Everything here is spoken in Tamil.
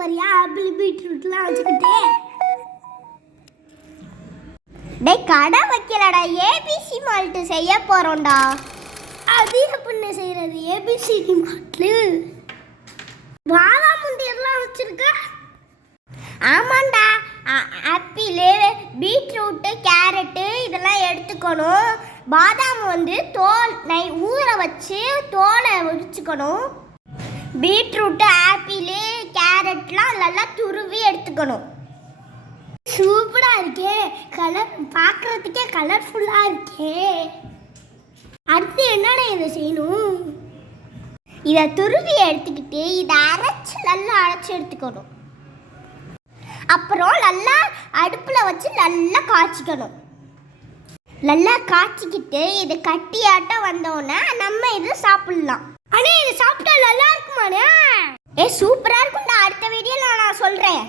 வரியா ஆப்பிள் பீட்ரூட்லாம் வச்சுக்கிட்டே? டேய் கடை வைக்கலடா, ஏபிசி மால்ட் செய்ய போறோம்டா. அது எப்படின்னு செய்யறது? ஏபிசிடி மால்ட்டு பாதாம் முந்தியெல்லாம் வச்சிருக்க? ஆமாண்டா, ஆப்பிள், பீட்ரூட்டு, கேரட்டு இதெல்லாம் எடுத்துக்கணும். பாதாம் வந்து ஊற வச்சு தோலை உரிச்சுக்கணும். பீட்ரூட்டு, ஆப்பிள், கேரட்லாம் நல்லா துருவி எடுத்துக்கணும். சூப்பரா இருக்கே, கலர் பார்க்கறதுக்கே கலர்ஃபுல்லா இருக்கே. அடுத்து என்னடா இதை செய்யணும்? இதை துருவி எடுத்துக்கிட்டு இதை நல்லா அரைச்சி எடுத்துக்கணும். அப்புறம் நல்லா அடுப்பில் வச்சு நல்லா காய்ச்சிக்கணும். நல்லா காய்ச்சிக்கிட்டு இது கட்டியாட்டம் வந்தோடனே நம்ம இது சாப்பிடலாம். அண்ணே, இது சாப்பிட்டா நல்லா இருக்குமாண்ணே? சூப்பராக இருக்கும்டா. அடுத்த வீடியோவில் நான் சொல்கிறேன்.